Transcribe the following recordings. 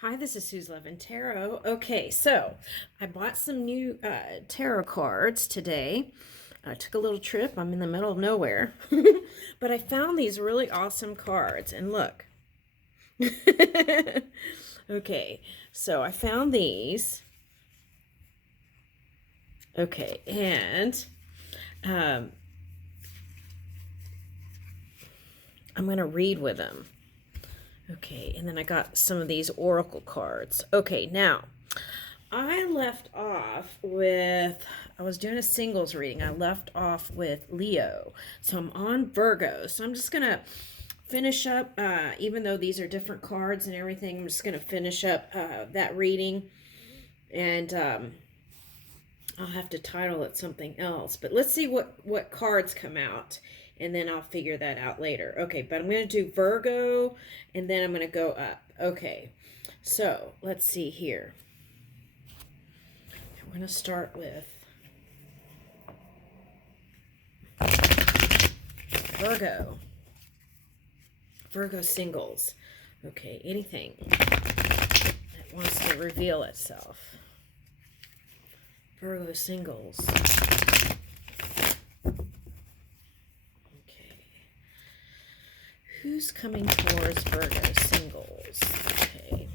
Hi, this is Suze Levin Tarot. Okay, so I bought some new tarot cards today. I took a little trip. I'm in the middle of nowhere. But I found these really awesome cards. And look. Okay, so I found these. Okay, and um, I'm going to read with them. Okay, and then I got some of these oracle cards. Okay, now I left off with, I was doing a singles reading. I left off with Leo. So I'm on Virgo. So I'm just going to finish up, even though these are different cards and everything, I'm just going to finish up that reading. And I'll have to title it something else. But let's see what cards come out. And then I'll figure that out later. Okay, but I'm going to do Virgo, and then I'm going to go up. Okay, so let's see here. I'm going to start with Virgo. Virgo singles. Okay, anything that wants to reveal itself. Virgo singles. Okay. Who's coming towards Virgo singles? Okay.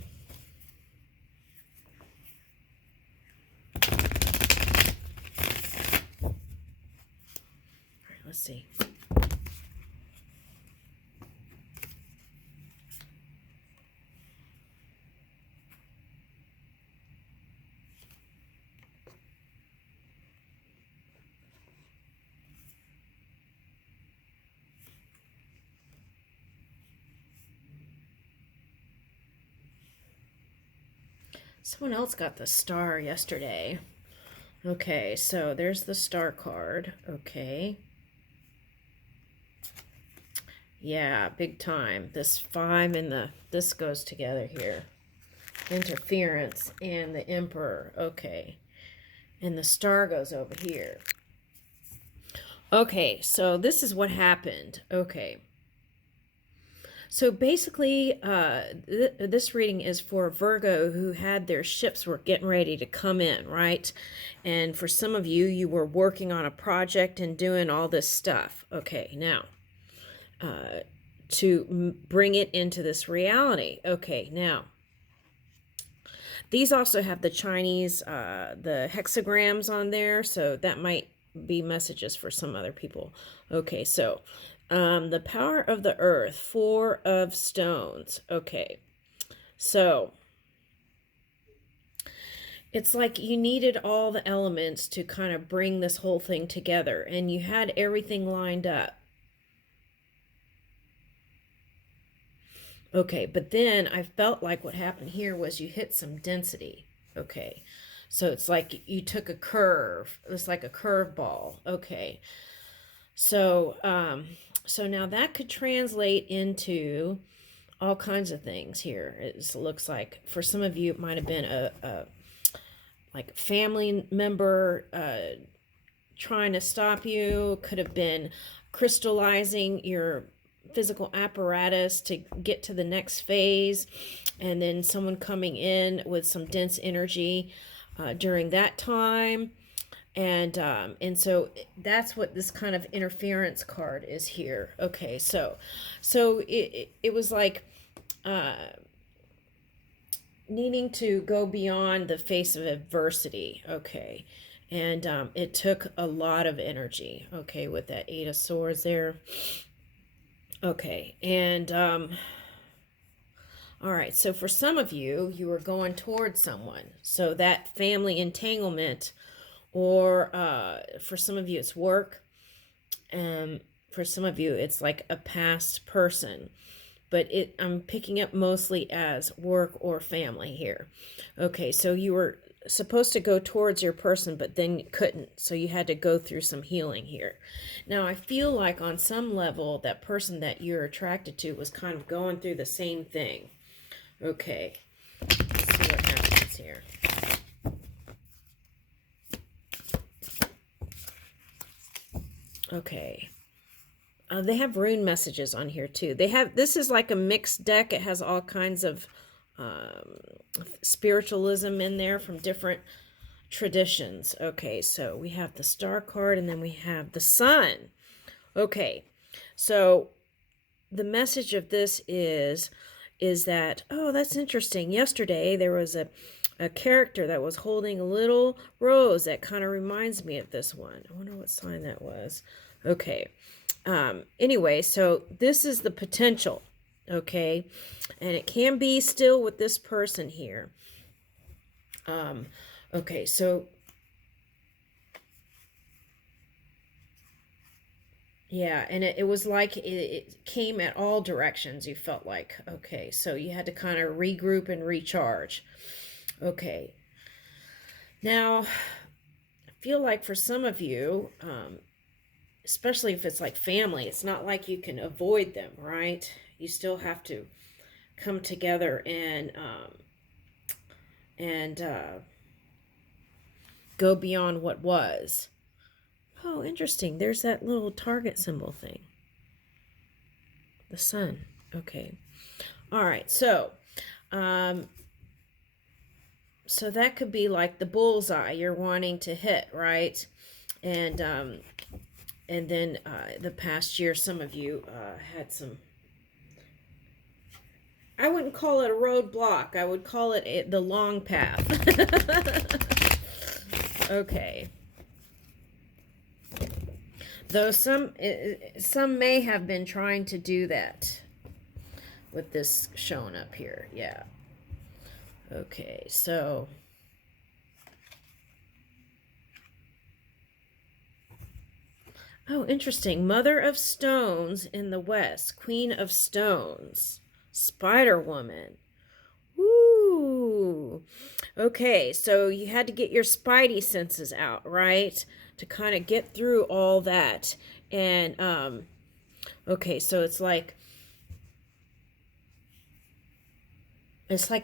All right, let's see. Someone else got the star yesterday. Okay, so there's the star card. Okay. Yeah, big time. This 5 and this goes together here. Interference and the Emperor. Okay. And the star goes over here. Okay, so this is what happened. Okay. So basically, this reading is for Virgo who had their ships were getting ready to come in, right? And for some of you, you were working on a project and doing all this stuff. Okay, now, to bring it into this reality. Okay, now, these also have the Chinese, the hexagrams on there, so that might be messages for some other people. Okay, so the power of the earth, 4 of stones. Okay, so it's like you needed all the elements to kind of bring this whole thing together, and you had everything lined up. Okay, but then I felt like what happened here was you hit some density. Okay, so it's like you took a curve. It's like a curveball. Okay, so so now that could translate into all kinds of things here. It looks like for some of you it might have been a like family member trying to stop you. Could have been crystallizing your physical apparatus to get to the next phase, and then someone coming in with some dense energy during that time. And so that's what this kind of interference card is here. Okay, so it was like needing to go beyond the face of adversity. Okay, and it took a lot of energy. Okay, with that 8 of swords there. Okay, and all right, so for some of you, you were going towards someone. So that family entanglement, or for some of you, it's work. And for some of you, it's like a past person. But I'm picking up mostly as work or family here. Okay, so you were supposed to go towards your person, but then you couldn't. So you had to go through some healing here. Now, I feel like on some level, that person that you're attracted to was kind of going through the same thing. Okay, let's see what happens here. Okay. They have rune messages on here too. They have, this is like a mixed deck. It has all kinds of spiritualism in there from different traditions. Okay, so we have the Star card and then we have the Sun. Okay, so the message of this is that, oh, that's interesting. Yesterday there was a character that was holding a little rose that kind of reminds me of this one. I wonder what sign that was. Okay. Anyway, so this is the potential, okay? And it can be still with this person here. Okay, so yeah, and it was like it came at all directions, you felt like. Okay, so you had to kind of regroup and recharge. Okay. Now, I feel like for some of you, especially if it's like family, it's not like you can avoid them, right? You still have to come together and go beyond what was. Oh, interesting. There's that little target symbol thing. The sun. Okay. All right. So that could be like the bullseye you're wanting to hit, right? And then the past year, some of you had some. I wouldn't call it a roadblock. I would call it the long path. Okay. Though some may have been trying to do that with this showing up here. Yeah. Okay, so oh, interesting. Mother of Stones in the West, Queen of Stones, Spider Woman. Woo. Okay, so you had to get your spidey senses out, right? To kind of get through all that. And okay, so it's like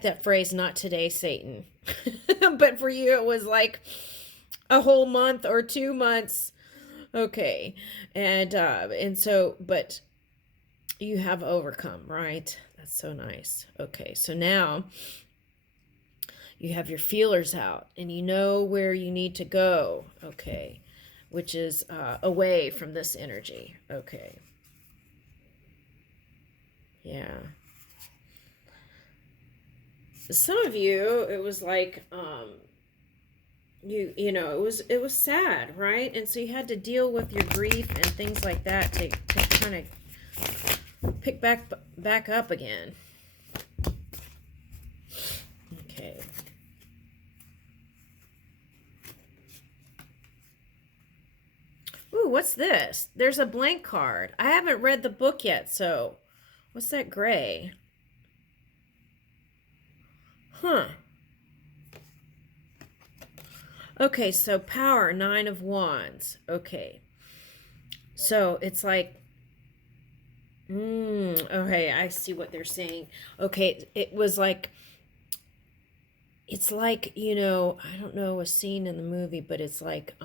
that phrase, not today, Satan. But for you it was like a whole month or 2 months. Okay. And so but you have overcome, right? That's so nice. Okay, so now you have your feelers out and you know where you need to go. Okay, which is away from this energy. Okay. Yeah. Some of you, it was like you know, it was sad, right? And so you had to deal with your grief and things like that to kind of pick back up again. Okay. Ooh, what's this? There's a blank card. I haven't read the book yet, so what's that gray? Huh. Okay, so power, 9 of Wands. Okay. So it's like, okay, I see what they're saying. Okay, it was like, it's like, you know, I don't know a scene in the movie, but it's like,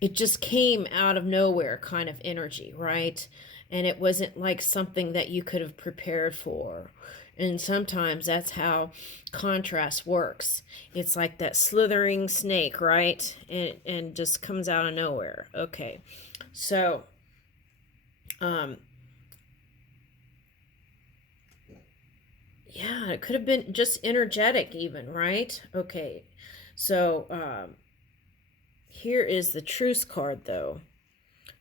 it just came out of nowhere kind of energy, right? And it wasn't like something that you could have prepared for. And sometimes that's how contrast works. It's like that slithering snake, right? And just comes out of nowhere. Okay. So, yeah, it could have been just energetic even, right? Okay. So, here is the truce card though.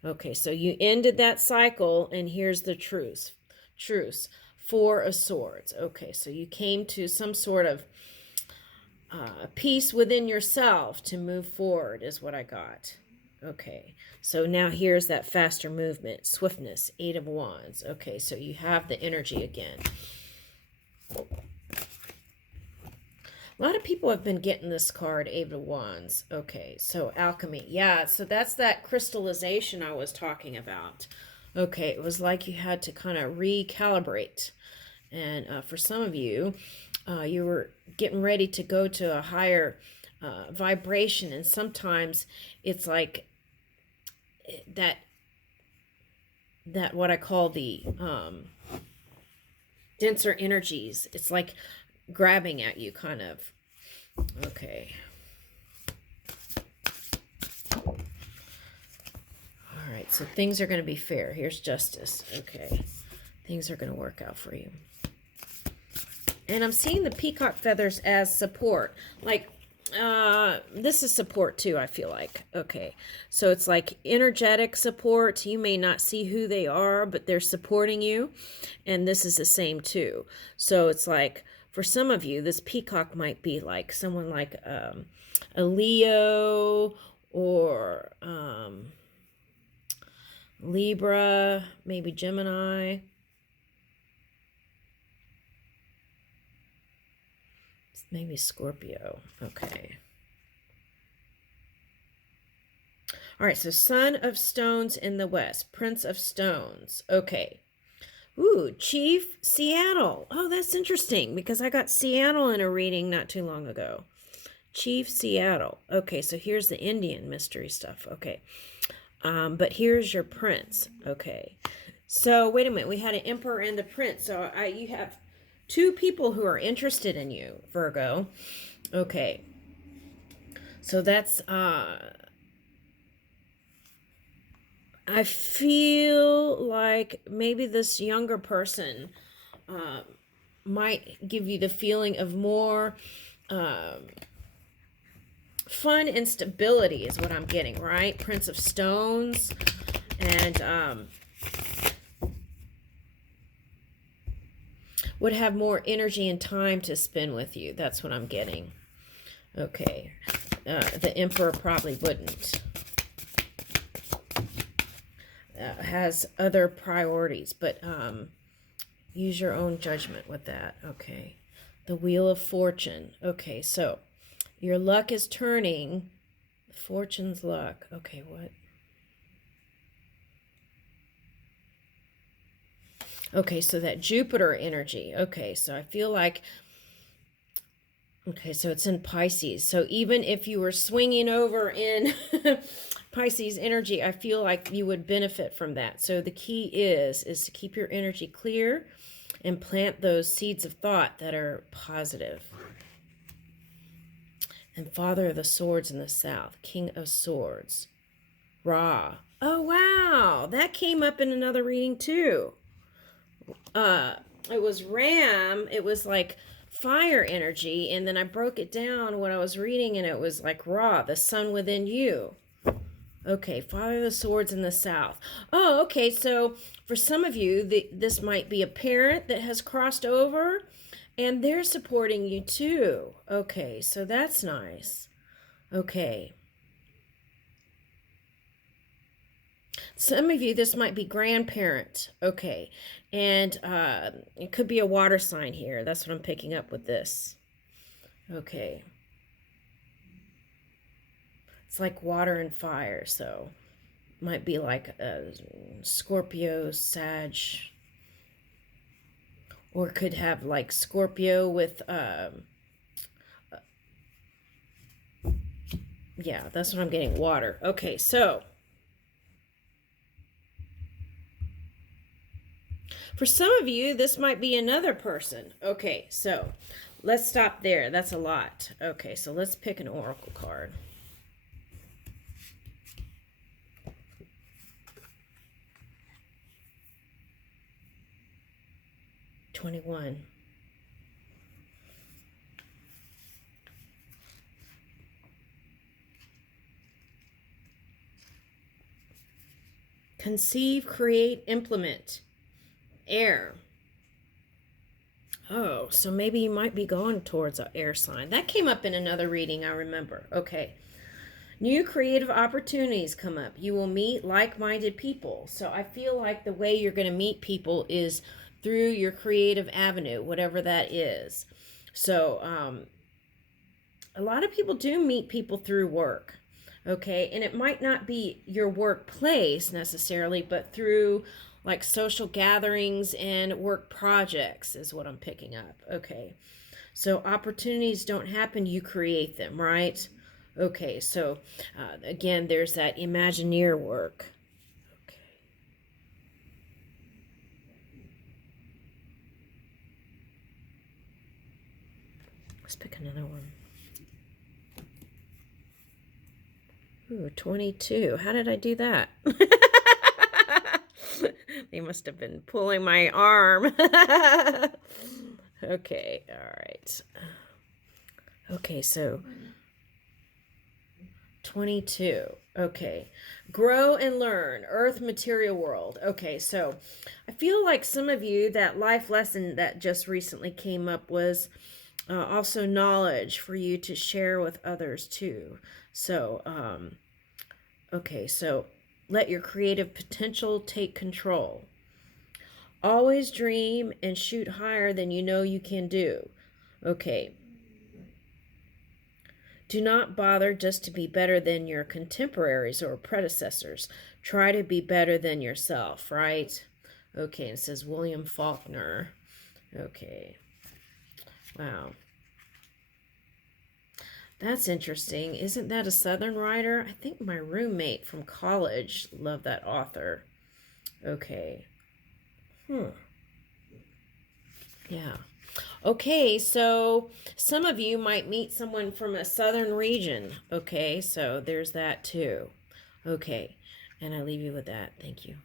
Okay, so you ended that cycle and here's the truce. Truce. 4 of Swords. Okay, so you came to some sort of peace within yourself to move forward is what I got. Okay, so now here's that faster movement, swiftness, 8 of Wands. Okay, so you have the energy again. A lot of people have been getting this card, 8 of Wands. Okay, so alchemy. Yeah, so that's that crystallization I was talking about. Okay, it was like you had to kind of recalibrate. And for some of you, you were getting ready to go to a higher vibration. And sometimes it's like that what I call the denser energies. It's like grabbing at you, kind of. Okay. All right, so things are going to be fair. Here's justice. Okay. Things are going to work out for you. And I'm seeing the peacock feathers as support. Like, this is support too, I feel like. Okay. So it's like energetic support. You may not see who they are, but they're supporting you. And this is the same too. So it's like, for some of you, this peacock might be like someone like a Leo or Libra, maybe Gemini. Maybe Scorpio. Okay. All right, so Son of Stones in the West, Prince of Stones. Okay. Ooh, Chief Seattle. Oh, that's interesting because I got Seattle in a reading not too long ago. Chief Seattle. Okay, so here's the Indian mystery stuff. Okay. But here's your prince. Okay. So wait a minute. We had an emperor and the prince. So you have two people who are interested in you, Virgo. Okay. So that's I feel like maybe this younger person might give you the feeling of more fun and stability is what I'm getting, right? Prince of Stones. And would have more energy and time to spend with you. That's what I'm getting. Okay. The Emperor probably wouldn't. Has other priorities, but use your own judgment with that. Okay. The Wheel of Fortune. Okay, so your luck is turning. Fortune's luck. Okay, what? Okay, so that Jupiter energy. Okay, so I feel like, okay, so it's in Pisces. So even if you were swinging over in Pisces energy, I feel like you would benefit from that. So the key is to keep your energy clear and plant those seeds of thought that are positive. And Father of the Swords in the South, King of Swords, Ra. Oh, wow, that came up in another reading too. It was Ram. It was like fire energy, and then I broke it down when I was reading, and it was like Ra, the sun within you. Okay, Father of the Swords in the South. Oh, okay, so for some of you, this might be a parent that has crossed over, and they're supporting you too. Okay, so that's nice. Okay. Some of you, this might be grandparent. Okay. And it could be a water sign here. That's what I'm picking up with this. Okay. It's like water and fire. So might be like a Scorpio, Sag. Or could have like Scorpio with... yeah, that's what I'm getting. Water. Okay, so... for some of you, this might be another person. Okay, so let's stop there. That's a lot. Okay, so let's pick an oracle card. $21. Conceive, create, implement. Air. Oh, so maybe you might be going towards an air sign. That came up in another reading, I remember. Okay. New creative opportunities come up. You will meet like-minded people. So I feel like the way you're going to meet people is through your creative avenue, whatever that is. So a lot of people do meet people through work. Okay. And it might not be your workplace necessarily, but through like social gatherings and work projects is what I'm picking up. Okay. So opportunities don't happen, you create them, right? Okay. So again, there's that Imagineer work. Okay. Let's pick another one. Ooh, 22. How did I do that? They must have been pulling my arm. Okay, all right. Okay, so 22. Okay. Grow and learn. Earth material world. Okay, so I feel like some of you, that life lesson that just recently came up was also knowledge for you to share with others too. So, okay, so let your creative potential take control. Always dream and shoot higher than you know you can do. Okay. Do not bother just to be better than your contemporaries or predecessors. Try to be better than yourself, right? Okay, it says William Faulkner. Okay. Wow. That's interesting. Isn't that a Southern writer? I think my roommate from college loved that author. Okay. Yeah. Okay, so some of you might meet someone from a southern region. Okay, so there's that too. Okay, and I leave you with that. Thank you.